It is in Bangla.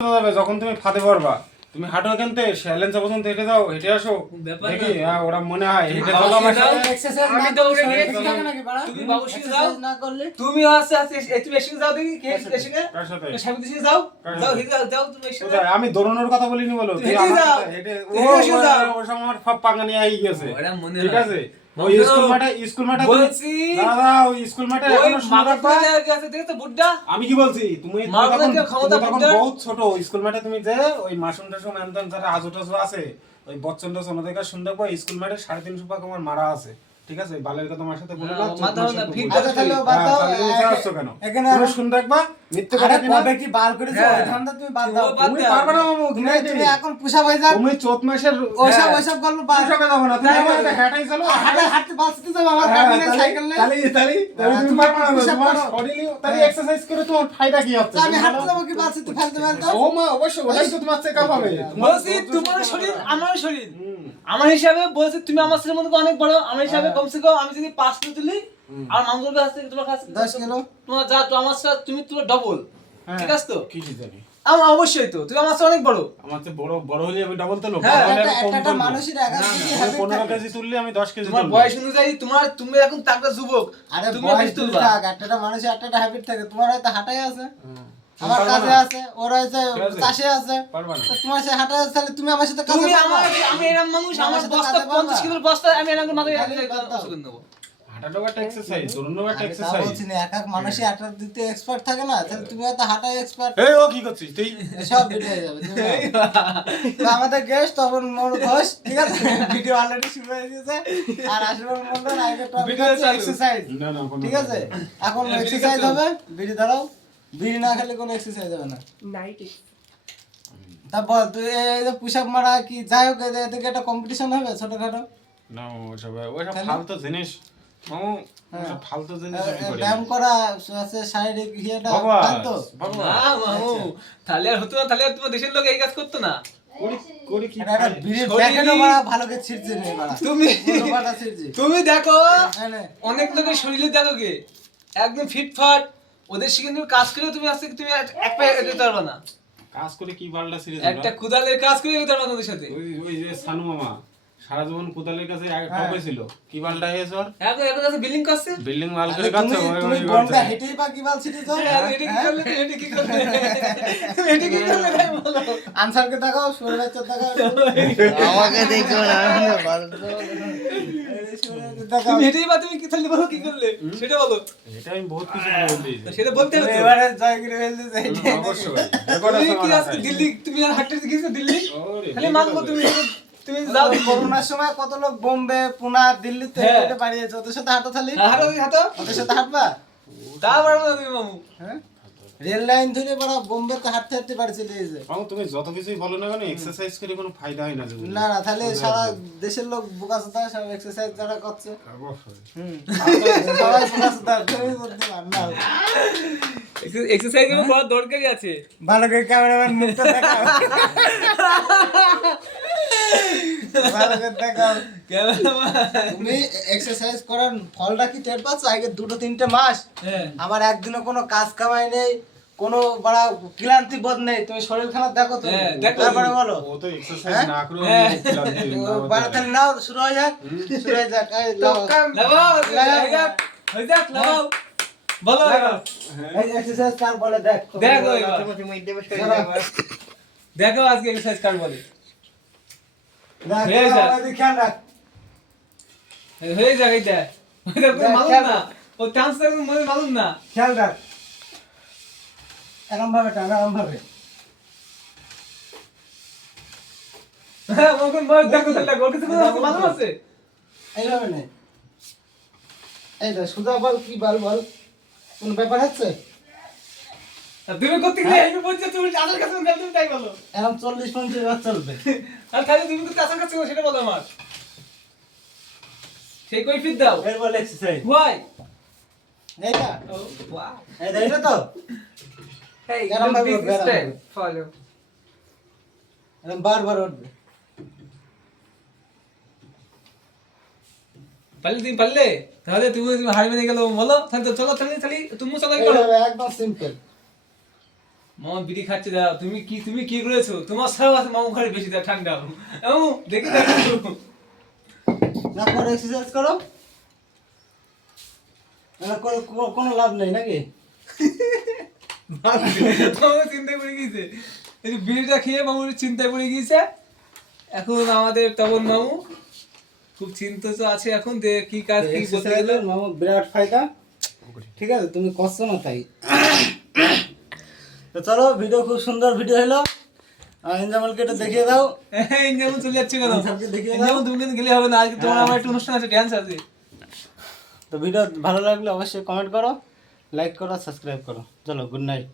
যাবে যখন তুমি ফাঁদে পড়বা তুমি হাঁটো এখান থেকে শ্যালেন্সা পর্যন্ত হেঁটে যাও হেঁটে আসো দেখি হ্যাঁ ওরা মনে হয় হেঁটে চলো আমার আমি বাড়া? তুমি সাথে যাও। এক্সারসাইজ না করলে তুমি আস্তে আস্তে এ- তুমি এসে যাও দেখি কে এসে কার সাথে? স্বামী দিশে যাও। যাও হেঁটে যাও তুমি এসে আমি দৌড়ানোর কথা বলিনি বলো। তুমি হেঁটে আমার যাও। হেঁটে ও ও-। আমার সব পাঙ্গা নিয়ে আই গেছে। ঠিক আছে? ওই বন্ধু, স্কুল মাঠে স্কুল মাঠে বলছি। দাদা ওই স্কুল মাঠে ওই রাখবা। বুড্ডা? আমি কি বলছি? তুমি ক্ষমতা বহুত ছোট। স্কুল মাঠে তুমি যে ওই মাসুম টাসুম এমন যারা আজু টাজু আছে ওই বচ্চন টচন ওদেরকে শুনতে পাবো স্কুল মাঠে সাড়ে তিনশো পাক আমার মারা আছে। ঠিক আছে? বালের কথা আমার সাথে বলে না হ্যাঁ, ফিট বলবে। আচ্ছা, তাহলে বাদ দাও। হ্যাঁ, তুমি কেন? এখানে তুমি আমার- শুন দেখবা মিথ্যে কথা কিনা কবে কি বাল করেছ? হ্যাঁ। ওই ধান্দা তুমি বাদ দাও। তুমি পারবে না মামু ঘিনাই তুমি এখন পুষা হয়ে যাও। তুমি চোত মাসের ওইসব হ্যাঁ, গল্প বাদ পুষাকে যাব না। তুমি আমার হাঁটতে বাঁচতে সাইকেল নেই তুমি পারবে না, তোমার শরীরে- হ্যাঁ। করে তোমার ফায়দা কি হচ্ছে? আমি হাঁটতে যাব কি বাঁচতে ফেলতে ফেলতে ও মা, অবশ্যই, ওটাই তো তোমার check up হবে। বলছি তোমার শরীর আমার শরীর। আমার হিসাবে বলছি তুমি আমার ছেলের মধ্যে অনেক বড় আমার হিসাবে। কমসে কম আমি যদি পাঁচ তুলি আর মাংসের কাছ থেকে তোমার কাছে দশ কিলো তোমার যা তো আমার সাথে তুমি তুলো ডবল হ্যাঁ। ঠিক আছে তো কি জানি? আমার অবশ্যই তো তুমি আমার সাথে অনেক বড় আমার চেয়ে বড় বড় হলে আমি ডাবল তুলবো হ্যাঁ, হলে একটা। মানুষের একা যদি পনেরো থাকে। কেজি তুললে আমি দশ কেজি তোমার। বয়স অনুযায়ী তোমার তুমি এখন তাকড়া যুবক আরে তুমি বয়স বেশি থাক একটা মানুষের একটা হ্যাবিট থাকে তোমার হয়তো হাঁটাই আছে আমার পারবা না? আছে ওর আছে। চাষে আছে পারবা না। তো তোমার সে হাঁটাই আছে তাহলে তুমি আমার সাথে কাজে তুমি পারবা? আমার আমি এরকম মানুষ আমার সাথে বস্তা কাজে পারবা? পঞ্চাশ কিলোর বস্তা আমি এরকম মাথায় নেব হাঁটাটাও একটা exercise, দৌড়ানোও একটা তা বলছি না, এক এক মানুষই একটা দিতে এক্সপার্ট থাকে না তাহলে তুমি হাঁটাই এক্সপার্ট এই, ও কি করছিস তুই? সব ভিডিও হয়ে যাবে তো আমাদের গেস্ট তখন মোর ঘোষ ঠিক আছে? ভিডিও অলরেডি শুরু হয়ে গেছে। আর মন্ডল আগে টপিক এক্সারসাইজ না, না, ঠিক আছে? এখন হ্যাঁ, এক্সারসাইজ হবে। বিড়ি দাঁড়াও। বিড়ি না খেলে কোনো এক্সারসাইজ হবে না। তারপর তুই এই যে পুশ আপ মারা কি যাই হোক এদের থেকে একটা কম্পিটিশন হবে ছোটখাটো? না, ওসব হ্যাঁ। ওসব ফালতু জিনিস। ব্যায়াম করা আছে শারীরিক ইয়েটা ভগবান, না মামু। তাহলে আর হতো না তাহলে আর তোমার দেশের লোক এই কাজ করতো না। করি- করি কি? এটা একটা খাই? বিড়ির শরীরই- প্যাকেটও মারা ভালো করে ছিড়ছে রে মারা তুমি দেখো হ্যাঁ অনেক লোকের শরীরে দেখো গে একদম ফিটফাট ওদের সেখানে তুমি কাজ করে তুমি আজকে তুমি এক পায়ে পারবে না। কাজ করে কি একটা কুদালের কাজ করে এগোতে পারবে না ওদের সাথে। ওই ওই যে সানু মামা। সারা জীবন কোদালের কাছে আগে হ্যাঁ। টপে ছিল কি পাল্টা হয়েছে ওর? এখন এখন আছে বিল্ডিং করছে। বিল্ডিং মাল করে কাছে তুমি বনটা হেঁটেই বা কি বাল ছিড়েছো হ্যাঁ, এটা কি করলে এটা কি করলে? এটা কি করলে বলো। আনসারকে দেখাও সরে বাচ্চা দেখাও। আমাকে দেখো না দেখাও তুমি এটাই বা তুমি কি তাহলে বলো কি করলে? সেটা বলো। এটা আমি বহুত কিছু করে সেটা বলতে হবে। এবারে জয়গিরি ফেলতে চাই অবশ্যই। তুমি কি আজকে দিল্লি তুমি আর হাঁটতে গিয়েছো দিল্লি? খালি বিয়ে তুমি। তুমি যাও করোনার সময় কত লোক বোম্বে পুনা দিল্লিতে হ্যাঁ। হেঁটে বাড়িয়েছে ওদের সাথে হাঁটো থালি হাঁটো তুমি হাঁটো। ওদের সাথে হাঁটবা? তা পারব না তুমি মামু হ্যাঁ? রেল লাইন ধরে বড় বোম্বে তো হাঁটতে হাঁটতে বাড়ি চলে গেছে মামু, তুমি যত কিছুই বলো না কেন এক্সারসাইজ করে কোনো ফায়দা হয় না না না তাহলে সারা দেশের লোক বোকা সোতা সব এক্সারসাইজ যারা করছে। অবশ্যই। হুম। সবাই বোকা সোতা তুমি করতে পার না। এক্সারসাইজ করার দরকারই আছে ভালো করে ক্যামেরাম্যান মুখটা দেখাও। ভালো করে দেখাও তুমি এক্সারসাইজ করার ফলটা কি টের পাচ্ছ? আগে দুটো তিনটে মাস। হ্যাঁ। আমার একদিনও কোনো কাজ কামাই নেই কোনো বড় ক্লান্তি বোধ নেই। তুমি শরীর খারাপ দেখো তো হ্যাঁ, তারপরে বলো। ও তো এক্সারসাইজ হ্যাঁ? না বাড়া। তাহলে নাও শুরু হয়ে যাক। শুরু হয়ে যাক। এই লাও। হয়ে যাক বলো। এই এক্সারসাইজ কার বলে? দেখ। দেখো। দেখো আজকে এক্সারসাইজ কার বলে। হয়ে যাক। এটা মালুম না। ও মনে মালুম না। খেয়াল রাখ। এরম ভাবে টান এরম ভাবে ওকে দেখো তাহলে ওর কাছে মালুম আছে। এইভাবে নে। এই দেখ বল কি বল বল? কোন ব্যাপার হচ্ছে? তুমি করতে গেলে বলছো তুমি আসার কাছে গেলে তুমি তাই বলো। চল্লিশ পঞ্চাশ বার চলবে। আর তাহলে তুমি করতে আসার কাছে সেটা বলো আমার। সেই কই ফিট দাও। এর বল এক্সারসাইজ ওয়াই এইটা ও ওয়াও এই তো। বারবার উঠবে। পারলে তুমি পারলে? তাহলে তুমি তুমি হার মেনে গেল বলো। তাহলে চলো তাহলে তাহলে তুমি চলো একদম সিম্পল মামা বিড়ি খাচ্ছে দাও তুমি কি তুমি কি করেছ? তোমার সাথে আছে মামু ঘরে বেশি দাও ঠান্ডা মামু দেখে দেখো না করো এক্সারসাইজ করো। না কোনো লাভ নেই নাকি? মামু চিন্তায় পড়ে গিয়েছে। এই বিড়িটা খেয়ে মামুর চিন্তায় পড়ে গিয়েছে। এখন আমাদের তপন মামু খুব চিন্তিত আছে এখন যে কি কাজ কি করতে গেলে। মামা বিরাট ফায়দা। ঠিক আছে তুমি কষ্ট না তাই। তো চলো ভিডিও খুব সুন্দর ভিডিও হলো ইনজামালকে এটা দেখিয়ে দাও। যেমন চলে যাচ্ছে কেন? সবকে দেখিয়ে দাও। যেমন তুমি কিন্তু গেলে হবে না আজকে তোমার আমার একটা অনুষ্ঠান আছে ড্যান্স আছে। তো ভিডিও ভালো লাগলে অবশ্যই কমেন্ট করো লাইক করো সাবস্ক্রাইব করো। চলো গুড নাইট